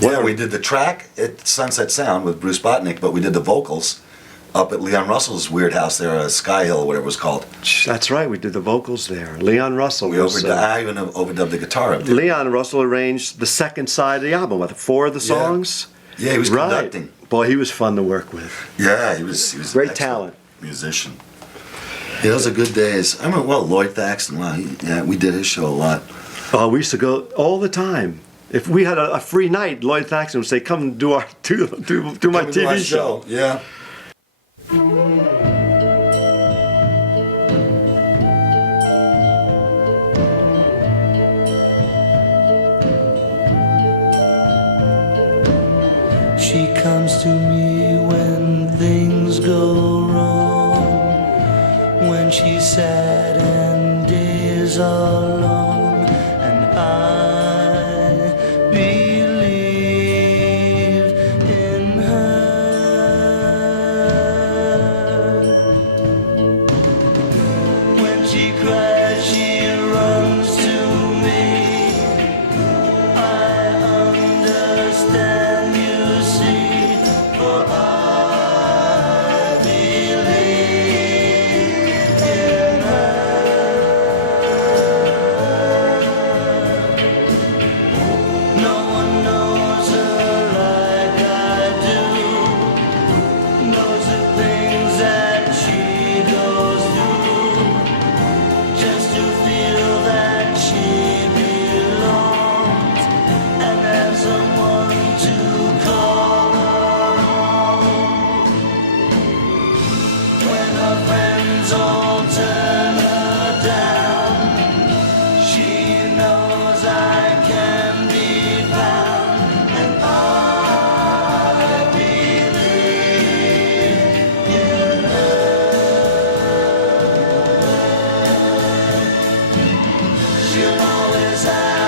Yeah, we did the track at Sunset Sound with Bruce Botnick, but we did the vocals up at Leon Russell's weird house there, Sky Hill, whatever it was called. That's right. We did the vocals there. Leon Russell. I even overdubbed the guitar up there. Leon Russell arranged the second side of the album with 4 of the songs. Yeah, he was conducting. Boy, he was fun to work with. Yeah, he was Great talent. Musician. Yeah, those are good days. I remember, Lloyd Thaxton. Wow, we did his show a lot. Oh, we used to go all the time. If we had a free night, Lloyd Thaxton would say, "Come do my TV show." Yeah. She comes to me when things go wrong, when she's sad and days are long, and I believe in her. When she cries, she runs to me. I understand, you see, for I believe in her. No one knows her like I do, knows the things that she goes through, just to feel that she belongs and have someone to call her home. When her friends all turn her down, she knows I can be found, and I believe in her. She'll always have